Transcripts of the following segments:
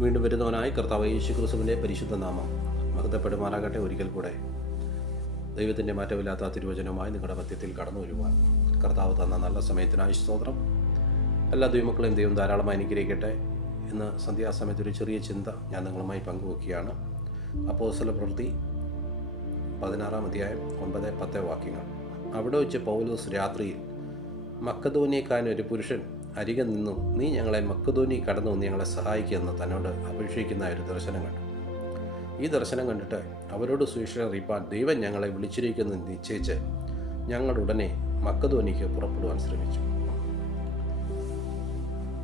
വീണ്ടും വരുന്നവനായി കർത്താവ് യേശു ക്രിസ്തുവിന്റെ പരിശുദ്ധ നാമം മഹത്വപ്പെടുമാറാകട്ടെ ഒരിക്കൽ കൂടെ. ദൈവത്തിന്റെ മാറ്റമില്ലാത്ത തിരുവചനവുമായി നിങ്ങളുടെ മധ്യത്തിൽ കടന്നു വരുവാൻ കർത്താവ് തന്ന നല്ല സമയത്തിനായി സ്തോത്രം. എല്ലാ ദൈവമക്കളെയും ദൈവം ധാരാളമായി അനുഗ്രഹിക്കട്ടെ. ഇന്ന് സന്ധ്യാസമയത്ത് ഒരു ചെറിയ ചിന്ത ഞാൻ നിങ്ങളുമായി പങ്കുവെക്കുകയാണ്. അപ്പോസ്തല പ്രവൃത്തി പതിനാറാം അധ്യായം ഒമ്പത് പത്ത് വാക്യങ്ങൾ. അവിടെ വെച്ച് പൗലോസ് രാത്രിയിൽ മക്കധോനിയക്കാരൻ ഒരു പുരുഷൻ അരികെ നിന്നും. നീ ഞങ്ങളെ മക്കുതൂനി കടന്നു വന്ന് ഞങ്ങളെ സഹായിക്കുമെന്ന് തന്നോട് അപേക്ഷിക്കുന്ന ഒരു ദർശനം കണ്ടു. ഈ ദർശനം കണ്ടിട്ട് അവരോട് സുവിശേഷം അറിയിപ്പാൻ ദൈവം ഞങ്ങളെ വിളിച്ചിരിക്കുന്നു നിശ്ചയിച്ച് ഞങ്ങൾ ഉടനെ മക്കധോനിക്ക് പുറപ്പെടുവാൻ ശ്രമിച്ചു.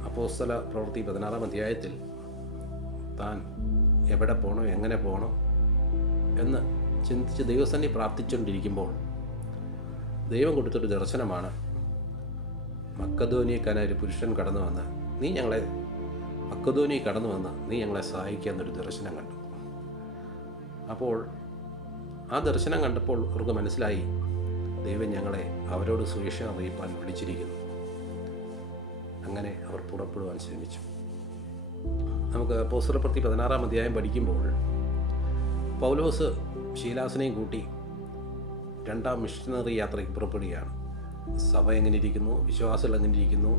അപ്പോസ്തല പ്രവൃത്തി പതിനാറാം അധ്യായത്തിൽ താൻ എവിടെ പോകണം എങ്ങനെ പോകണം എന്ന് ചിന്തിച്ച് ദൈവസന്നി പ്രാർത്ഥിച്ചുകൊണ്ടിരിക്കുമ്പോൾ ദൈവം കൊടുത്തൊരു ദർശനമാണ് മക്കധോനിയക്കാരൻ ഒരു പുരുഷൻ കടന്നു വന്ന നീ ഞങ്ങളെ മക്കധോനി കടന്നു വന്ന നീ ഞങ്ങളെ സഹായിക്കുക എന്നൊരു ദർശനം കണ്ടു. അപ്പോൾ ആ ദർശനം കണ്ടപ്പോൾ അവർക്ക് മനസ്സിലായി ദൈവം ഞങ്ങളെ അവരോട് സുരക്ഷ അറിയിപ്പാൻ വിളിച്ചിരിക്കുന്നു. അങ്ങനെ അവർ പുറപ്പെടുവാൻ ശ്രമിച്ചു. നമുക്ക് പോസ്റ്ററപ്പുറത്തി പതിനാറാം അധ്യായം പഠിക്കുമ്പോൾ പൗലോസ് ശീലാസനെയും കൂട്ടി രണ്ടാം മിഷനറി യാത്രയ്ക്ക് പുറപ്പെടുകയാണ്. സഭ എങ്ങനെ ഇരിക്കുന്നു? വിശ്വാസികൾ എങ്ങനെ ഇരിക്കുന്നു?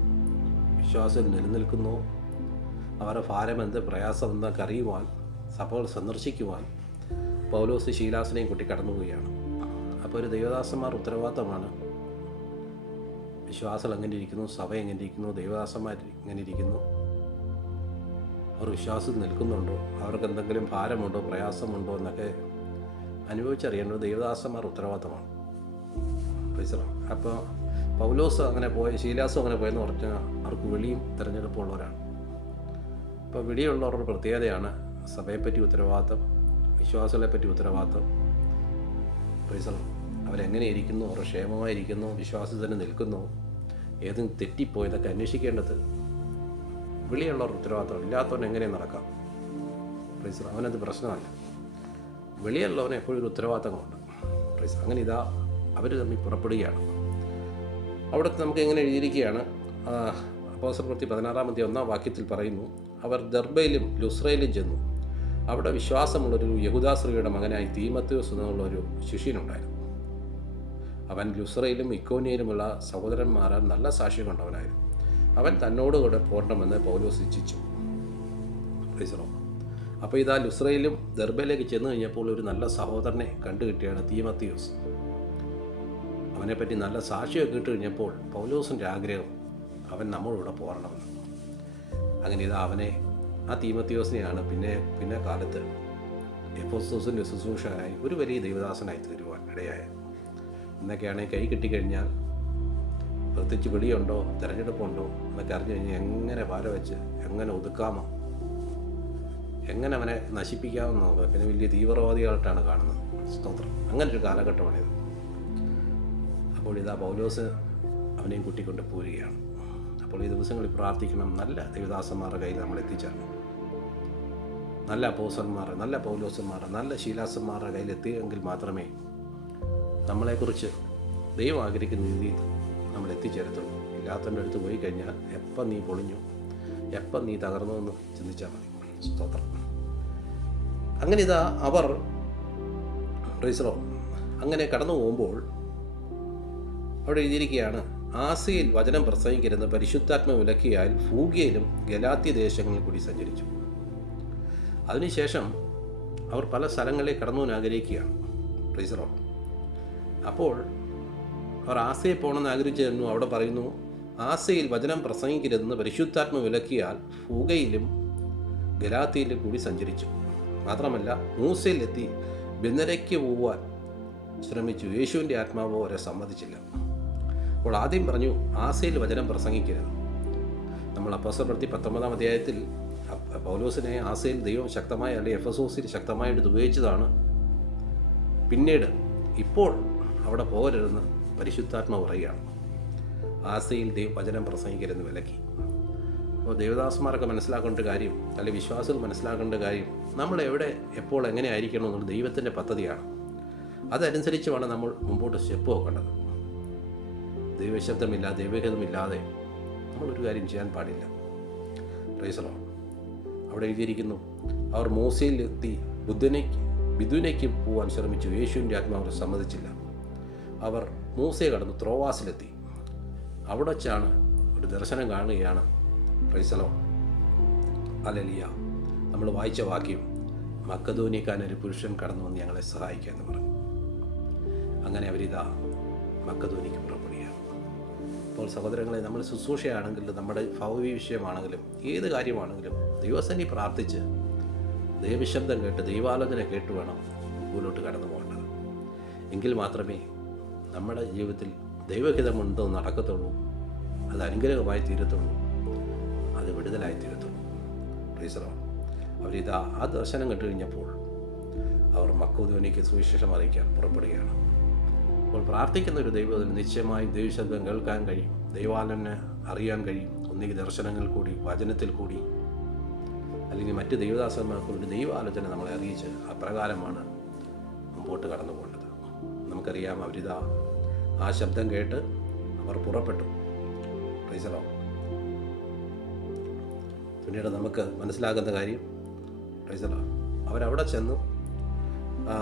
വിശ്വാസം നിലനിൽക്കുന്നു. അവരുടെ ഭാരം എന്ത്? പ്രയാസം എന്തൊക്കെ അറിയുവാൻ സഭകൾ സന്ദർശിക്കുവാൻ പൗലോസ് ശീലാസിനെയും കൂട്ടി കടന്നുപോവുകയാണ് അപ്പോൾ ഒരു ദൈവദാസന്മാർ ഉത്തരവാദിത്തമാണ്. വിശ്വാസികൾ എങ്ങനെ ഇരിക്കുന്നു? സഭ എങ്ങനെ ഇരിക്കുന്നു? ദൈവദാസന്മാർ എങ്ങനെ ഇരിക്കുന്നു? അവർ വിശ്വാസത്തിൽ നിൽക്കുന്നുണ്ടോ? അവർക്ക് എന്തെങ്കിലും ഭാരമുണ്ടോ? പ്രയാസമുണ്ടോ? എന്നൊക്കെ അനുഭവിച്ചറിയേണ്ടത് ദൈവദാസന്മാർ ഉത്തരവാദിത്തമാണ്. മനസ്സിലാവും അപ്പോൾ പൗലോസ് അങ്ങനെ പോയ ശീലാസും അങ്ങനെ പോയെന്ന് പറഞ്ഞാൽ അവർക്ക് വെളിയും തിരഞ്ഞെടുപ്പുള്ളവരാണ് അപ്പോൾ വെളിയുള്ളവരുടെ പ്രത്യേകതയാണ് സഭയെപ്പറ്റി ഉത്തരവാദിത്തം വിശ്വാസികളെപ്പറ്റി ഉത്തരവാദിത്തം. പ്രൈസലം അവരെങ്ങനെ ഇരിക്കുന്നു അവർ ക്ഷേമമായിരിക്കുന്നു വിശ്വാസത്തിന് നിൽക്കുന്നു ഏതും തെറ്റിപ്പോയതൊക്കെ അന്വേഷിക്കേണ്ടത് വെളിയുള്ളവർ ഉത്തരവാദിത്തം ഇല്ലാത്തവൻ എങ്ങനെ നടക്കാം? പ്രൈസലം അവനത് പ്രശ്നമല്ല. വെളിയുള്ളവന് എപ്പോഴും ഒരു ഉത്തരവാദിത്തങ്ങളുണ്ട്. പ്രൈസ് അങ്ങനെ ഇതാ അവർ തമ്മിൽ പുറപ്പെടുകയാണ്. അവിടെ നമുക്ക് എങ്ങനെ എഴുതിയിരിക്കുകയാണ്? അപ്പോസപ്രവൃത്തി പതിനാറാമത്തെ ഒന്നാം വാക്യത്തിൽ പറയുന്നു അവർ ദർബയിലും ലുസ്രയിലും ചെന്നു. അവിടെ വിശ്വാസമുള്ളൊരു യഹുദാശ്രീയുടെ മകനായി തീമത്യോസ് എന്നുള്ളൊരു ശിഷ്യനുണ്ടായിരുന്നു. അവൻ ലുസ്രയിലും ഇക്കോനിയയിലുമുള്ള സഹോദരന്മാരാൽ നല്ല സാക്ഷ്യം കൊണ്ടവനായിരുന്നു. അവൻ തന്നോടുകൂടെ പോരണമെന്ന് പൗലോസ് ഇച്ഛിച്ചു. അപ്പോൾ ഇതാ ലുസ്രയിലും ദർബയിലേക്ക് ചെന്ന് കഴിഞ്ഞപ്പോൾ ഒരു നല്ല സഹോദരനെ കണ്ടുകിട്ടിയാണ് തീമത്തിയോസ്. അവനെപ്പറ്റി നല്ല സാക്ഷിയൊക്കെ കിട്ടി കഴിഞ്ഞപ്പോൾ പൗലോസിന്റെ ആഗ്രഹം അവൻ നമ്മളൂടെ പോരണമെന്ന് അങ്ങനെ ഇത് അവനെ ആ തീമത്തിയോസിനെയാണ് പിന്നെ പിന്നെ കാലത്ത് എഫോസോസിന്റെ ശുശ്രൂഷകനായി ഒരു വലിയ ദൈവദാസനായി തീരുവാൻ ഇടയായത്. എന്നൊക്കെയാണെങ്കിൽ കൈ കിട്ടിക്കഴിഞ്ഞാൽ പ്രത്യേകിച്ച് വെളിയുണ്ടോ തിരഞ്ഞെടുപ്പുണ്ടോ എന്നൊക്കെ അറിഞ്ഞു കഴിഞ്ഞാൽ എങ്ങനെ പാര വെച്ച് എങ്ങനെ ഒതുക്കാമോ എങ്ങനെ അവനെ നശിപ്പിക്കാമെന്ന് പിന്നെ വലിയ തീവ്രവാദികളായിട്ടാണ് കാണുന്നത്. സ്തോത്രം. അങ്ങനെ ഒരു കാലഘട്ടമാണിത്. അപ്പോൾ ഇതാ പൗലോസ് അവനെയും കൂട്ടിക്കൊണ്ട് പോരുകയാണ്. അപ്പോൾ ഈ ദിവസങ്ങളിൽ പ്രാർത്ഥിക്കണം. നല്ല ദേവദാസന്മാരുടെ കയ്യിൽ നമ്മൾ എത്തിച്ചേരണം നല്ല അപ്പോസന്മാർ നല്ല പൗലോസന്മാർ നല്ല ശീലാസന്മാരുടെ കയ്യിൽ എത്തിയെങ്കിൽ മാത്രമേ നമ്മളെക്കുറിച്ച് ദൈവം ആഗ്രഹിക്കുന്ന രീതിയിൽ നമ്മൾ എത്തിച്ചേരത്തുള്ളൂ. ഇല്ലാത്തവന്റെ അടുത്ത് പോയി കഴിഞ്ഞാൽ എപ്പം നീ പൊളിഞ്ഞു എപ്പം നീ തകർന്നു എന്ന് ചിന്തിച്ചാൽ മതി. സ്തോത്രം. അങ്ങനെ ഇതാ അവർ റീസറോ അങ്ങനെ കടന്നു പോകുമ്പോൾ അവിടെ എഴുതിയിരിക്കുകയാണ് ആസിയിൽ വചനം പ്രസംഗിക്കരുന്ന് പരിശുദ്ധാത്മ വിലക്കിയാൽ ഫൂഗിയയിലും ഗലാത്തി ദേശങ്ങളിൽ കൂടി സഞ്ചരിച്ചു. അതിനുശേഷം അവർ പല സ്ഥലങ്ങളിലേക്ക് കടന്നു ആഗ്രഹിക്കുകയാണ് പ്രീസറോ അപ്പോൾ അവർ ആസയിൽ പോകണമെന്ന് ആഗ്രഹിച്ചിരുന്നു അവിടെ പറയുന്നു ആസയിൽ വചനം പ്രസംഗിക്കരുതെന്ന് പരിശുദ്ധാത്മ വിലക്കിയാൽ ഫൂഗയിലും ഗലാത്തിയിലും കൂടി സഞ്ചരിച്ചു. മാത്രമല്ല മൂസയിലെത്തി ബിന്നരയ്ക്ക് പോവാൻ ശ്രമിച്ചു. യേശുവിന്റെ ആത്മാവ് അവരെ സമ്മതിച്ചില്ല. അപ്പോൾ ആദ്യം പറഞ്ഞു ആസയിൽ വചനം പ്രസംഗിക്കരുത്. നമ്മൾ അപ്പോസപ്രവൃത്തി പത്തൊമ്പതാം അധ്യായത്തിൽ പൗലോസിനെ ആസയിൽ ദൈവം ശക്തമായി അല്ലെങ്കിൽ ഓസിൽ ശക്തമായിട്ട് ഉപയോഗിച്ചതാണ്. പിന്നീട് ഇപ്പോൾ അവിടെ പോകരുതെന്ന് പരിശുദ്ധാത്മ പറയുകയാണ്. ആസയിൽ ദൈവം വചനം പ്രസംഗിക്കരുതെന്ന് വിലക്കി. അപ്പോൾ ദേവദാസന്മാരൊക്കെ മനസ്സിലാക്കേണ്ട കാര്യം അല്ലെങ്കിൽ വിശ്വാസികൾ മനസ്സിലാക്കേണ്ട കാര്യം നമ്മൾ എവിടെ എപ്പോൾ എങ്ങനെ ആയിരിക്കണം എന്നുള്ളത് ദൈവത്തിന്റെ പദ്ധതിയാണ്. അതനുസരിച്ച് വേണം നമ്മൾ മുമ്പോട്ട് സ്റ്റെപ്പ് വെക്കേണ്ടത് ദൈവശബ്ദമില്ല ദൈവഹിതമില്ലാതെ നമ്മളൊരു കാര്യം ചെയ്യാൻ പാടില്ല. പ്രൈസലോ അവിടെ എഴുതിയിരിക്കുന്നു അവർ മൂസയിലെത്തി ബുദ്ധനയ്ക്ക് ബിദുനയ്ക്ക് പോകാൻ ശ്രമിച്ചു. യേശുവിന്റെ ആത്മാവ് സമ്മതിച്ചില്ല. അവർ മൂസയെ കടന്ന് ത്രോവാസിലെത്തി. അവിടെ വെച്ചാണ് ഒരു ദർശനം കാണുകയാണ്. പ്രൈസലോ അലലിയ നമ്മൾ വായിച്ച വാക്യം മക്കധോനിക്കാൻ ഒരു പുരുഷൻ കടന്നു വന്ന് ഞങ്ങളെ സഹായിക്കാമെന്ന് പറഞ്ഞു. അങ്ങനെ അവരിതാ മക്കധോനിക്ക് പുറപ്പെടുകയാണ്. അപ്പോൾ സഹോദരങ്ങളെ നമ്മൾ ശുശ്രൂഷയാണെങ്കിലും നമ്മുടെ ഭൗതിക വിഷയമാണെങ്കിലും ഏത് കാര്യമാണെങ്കിലും ദൈവസന്നി പ്രാർത്ഥിച്ച് ദൈവശബ്ദം കേട്ട് ദൈവാലോചന കേട്ട് വേണം മുമ്പോട്ട് കടന്നു പോകേണ്ടത്. എങ്കിൽ മാത്രമേ നമ്മുടെ ജീവിതത്തിൽ ദൈവഹിതമുണ്ടോ നടക്കത്തുള്ളൂ. അത് അനുഗ്രഹമായി തീരത്തുള്ളൂ. അത് വിടുതലായി തീരത്തുള്ളൂ. പ്രീസറോ അവരിതാ ആ ദർശനം കണ്ടു കഴിഞ്ഞപ്പോൾ അവർ മക്കോദ്യോനിക്ക് സുവിശേഷം അറിയിക്കാൻ പുറപ്പെടുകയാണ്. അപ്പോൾ പ്രാർത്ഥിക്കുന്ന ഒരു ദൈവത്തിന് നിശ്ചയമായി ദൈവശബ്ദം കേൾക്കാൻ കഴിയും. ദൈവാലനെ അറിയാൻ കഴിയും. ഒന്നുകിൽ ദർശനങ്ങൾ കൂടി വചനത്തിൽ കൂടി അല്ലെങ്കിൽ മറ്റ് ദൈവദാസന്മാർക്ക് ഒരു ദൈവാലോചന നമ്മളെ അറിയിച്ച് അപ്രകാരമാണ് മുമ്പോട്ട് കടന്നു പോകേണ്ടത്. നമുക്കറിയാം അവരിതാ ആ ശബ്ദം കേട്ട് അവർ പുറപ്പെട്ടു. പ്രൈസലോ പിന്നീട് നമുക്ക് മനസ്സിലാകുന്ന കാര്യം പ്രൈസലോ അവരവിടെ ചെന്നു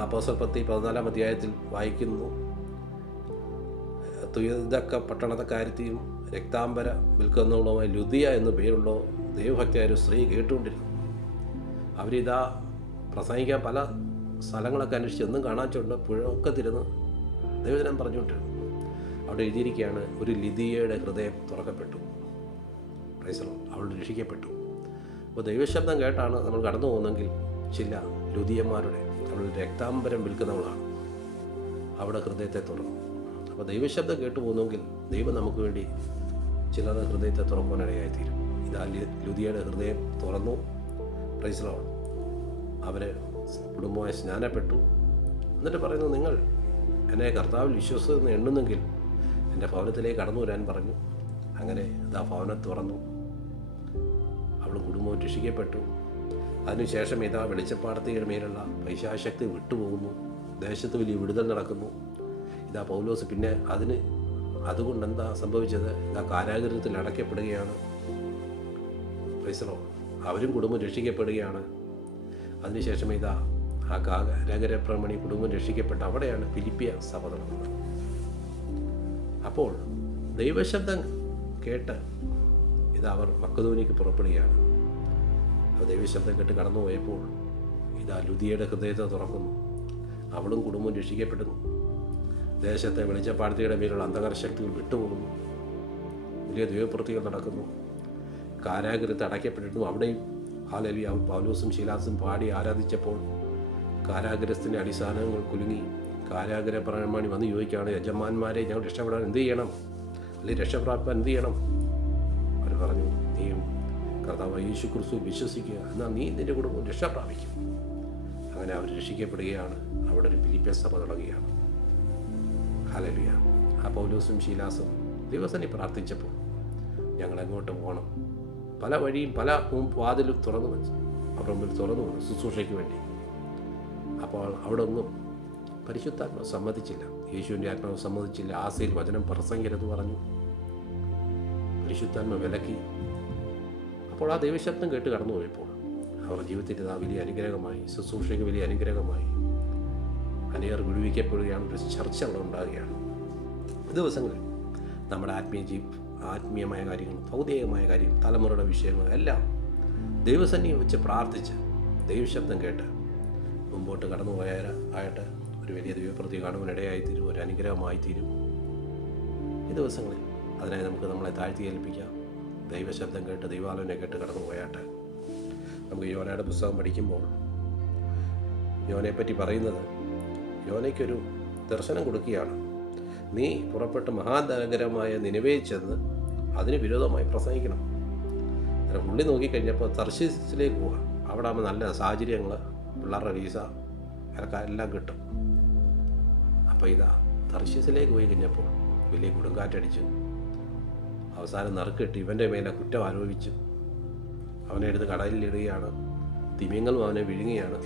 അപ്പോസൽ പത്തി പതിനാലാം അധ്യായത്തിൽ വായിക്കുന്നു. തുയതക്ക പട്ടണത്തെ കാര്യത്തെയും രക്താംബര വിൽക്കുന്നവളുമായി ലുദിയ എന്നു പേരുള്ള ദൈവഭക്തിയായ ഒരു സ്ത്രീ കേട്ടുകൊണ്ടിരുന്നു. അവരിതാ പ്രസംഗിക്കാൻ പല സ്ഥലങ്ങളൊക്കെ അന്വേഷിച്ച് ഒന്നും കാണാൻ ചുണ്ട് പുഴയൊക്കെ തിരുന്ന് ദൈവജനം പറഞ്ഞുകൊണ്ടിരുന്നു. അവിടെ എഴുതിയിരിക്കുകയാണ് ഒരു ലിതിയയുടെ ഹൃദയം തുറക്കപ്പെട്ടു. പ്രൈസലോ അവൾ രക്ഷിക്കപ്പെട്ടു. അപ്പോൾ ദൈവശബ്ദം കേട്ടാണ് നമ്മൾ കടന്നു പോകുന്നെങ്കിൽ ചില ലുതിയന്മാരുടെ അവൾ രക്താംബരം വിൽക്കുന്നവളാണ്. അവിടെ ഹൃദയത്തെ തുറന്നു. അപ്പോൾ ദൈവശബ്ദം കേട്ടു പോകുന്നെങ്കിൽ ദൈവം നമുക്ക് വേണ്ടി ചിലരുടെ ഹൃദയത്തെ തുറക്കാനിടയായിത്തീരും ഇതാ ലുതിയുടെ ഹൃദയം തുറന്നു. പ്രൈസലോ അവർ കുടുംബമായി സ്നാനപ്പെട്ടു. എന്നിട്ട് പറയുന്നു നിങ്ങൾ എന്നെ കർത്താവിൽ വിശ്വസിച്ചെന്ന് എണ്ണുന്നെങ്കിൽ എന്റെ ഭവനത്തിലേക്ക് കടന്നു വരാൻ പറഞ്ഞു. അങ്ങനെ ഇതാ ഭവനം തുറന്നു. അവൾ കുടുംബവും രക്ഷിക്കപ്പെട്ടു. അതിനുശേഷം ഇതാ വെളിച്ചപ്പാടത്തിയുടെ മേലുള്ള പൈശാശക്തി വിട്ടുപോകുന്നു. ദേശത്ത് വലിയ വിടുതൽ നടക്കുന്നു. ഇതാ പൗലോസ് പിന്നെ അതിന് അതുകൊണ്ട് എന്താ സംഭവിച്ചത്? ഇതാ കാരാഗ്രഹത്തിൽ അടയ്ക്കപ്പെടുകയാണ്. പ്രൈസലോ അവരും കുടുംബം രക്ഷിക്കപ്പെടുകയാണ്. അതിനുശേഷം ഇതാ ആ കാരാഗരപ്രമണി കുടുംബം രക്ഷിക്കപ്പെട്ട അവിടെയാണ് ഫിലിപ്പിയ സഭ നടന്നത്. അപ്പോൾ ദൈവശബ്ദം കേട്ട് ഇത് അവർ മക്കതൂനിക്ക് പുറപ്പെടുകയാണ്. ആ ദൈവശബ്ദം കേട്ട് കടന്നു പോയപ്പോൾ ഇതാ ലുതിയുടെ ഹൃദയത്തെ തുറക്കുന്നു. അവളും കുടുംബവും രക്ഷിക്കപ്പെടുന്നു. ദേശത്തെ വെളിച്ചപ്പാടത്തിയുടെ മേലുള്ള അന്ധകാര ശക്തികൾ വിട്ടുപോകുന്നു. വലിയ ദൈവപ്രവൃത്തികൾ നടക്കുന്നു. കാരാഗ്രഹത്ത് അടയ്ക്കപ്പെട്ടിരുന്നു. അവിടെയും ഹാലലി പൗലൂസും ശീലാസും പാടി ആരാധിച്ചപ്പോൾ കാരാഗ്രഹത്തിന്റെ അടിസ്ഥാനങ്ങൾ കുലുങ്ങി. കാരാഗ്രഹ പ്രമാണി വന്ന് ചോദിക്കുകയാണ് യജമാന്മാരെ ഞങ്ങൾ രക്ഷപ്പെടാൻ എന്ത് ചെയ്യണം? അല്ലെങ്കിൽ രക്ഷപ്രാപ്താൻ എന്ത് ചെയ്യണം? അവർ പറഞ്ഞു നീയും കർത്താവ് യേശു ക്രിസ്തു വിശ്വസിക്കുക. എന്നാൽ നീ നിന്റെ കുടുംബം രക്ഷ പ്രാപിക്കും അങ്ങനെ അവർ രക്ഷിക്കപ്പെടുകയാണ്. അവിടെ ഒരു ഫിലിപ്പിയ സഭ തുടങ്ങുകയാണ്. ഹലലിയ ആ പൗലോസും ശീലാസും ദിവസനി പ്രാർത്ഥിച്ചപ്പോൾ ഞങ്ങൾ എങ്ങോട്ട് പോകണം പല വഴിയും പല വാതിലും തുറന്നു വെച്ചു അവരുടെ മുമ്പിൽ തുറന്നു വന്നു ശുശ്രൂഷയ്ക്ക് വേണ്ടി. അപ്പോൾ അവിടെ ഒന്നും പരിശുദ്ധാത്മാവ് സമ്മതിച്ചില്ല. യേശുവിന്റെ ആത്മാവ് സമ്മതിച്ചില്ല. ആസയിൽ വചനം പ്രസംഗരുത് പറഞ്ഞു. പരിശുദ്ധാത്മ വിലക്കി. അപ്പോൾ ആ ദൈവശബ്ദം കേട്ട് കടന്നു പോയപ്പോൾ അവരുടെ ജീവിതത്തിൽ ആ വലിയ അനുഗ്രഹമായി ശുശ്രൂഷയ്ക്ക് വലിയ അനുഗ്രഹമായി. അനേർ വിടുവിക്കപ്പെടുകയാണ് ഒരു ചർച്ച അവിടെ ഉണ്ടാകുകയാണ്. ദിവസങ്ങളിൽ നമ്മുടെ ആത്മീയ ജീ ആത്മീയമായ കാര്യങ്ങൾ ഭൗതികമായ കാര്യം തലമുറയുടെ വിഷയങ്ങൾ എല്ലാം ദൈവസന്നിധി വെച്ച് പ്രാർത്ഥിച്ച് ദൈവശബ്ദം കേട്ട് മുമ്പോട്ട് കടന്നു പോയ ആയിട്ട് ഒരു വലിയ ദൈവപ്രതി കാണുവാനിടയായി തീരും ഒരു അനുഗ്രഹമായി തീരും. ഈ ദിവസങ്ങളിൽ അതിനായി നമുക്ക് നമ്മളെ താഴ്ത്തി ഏൽപ്പിക്കാം. ദൈവശബ്ദം കേട്ട് ദൈവാലോചന കേട്ട് കടന്നു പോയാട്ട് നമുക്ക് യോനയുടെ പുസ്തകം പഠിക്കുമ്പോൾ യോനയെപ്പറ്റി പറയുന്നത് യോനയ്ക്കൊരു ദർശനം കൊടുക്കുകയാണ്. നീ പുറപ്പെട്ട് മഹാനഗരമായ നിലവേ ചെന്ന് അതിന് വിരോധമായി പ്രസംഗിക്കണം. അങ്ങനെ പുള്ളി നോക്കിക്കഴിഞ്ഞപ്പോൾ തർശീസിലേക്ക് പോവുക അവിടെ ആകുമ്പോൾ നല്ല സാഹചര്യങ്ങൾ പിള്ളേരുടെ വീസ അതൊക്കെ എല്ലാം കിട്ടും. അപ്പോൾ ഇതാ തർശീസിലേക്ക് പോയി കഴിഞ്ഞപ്പോൾ വലിയ കൊടുങ്കാറ്റടിച്ചു അവസാനം നറുക്കിട്ട് ഇവന്റെ മേലെ കുറ്റം ആരോപിച്ചു അവനെ എടുത്ത് കടലിലിടുകയാണ് തിമിങ്ങളും അവനെ വിഴുങ്ങുകയാണ്.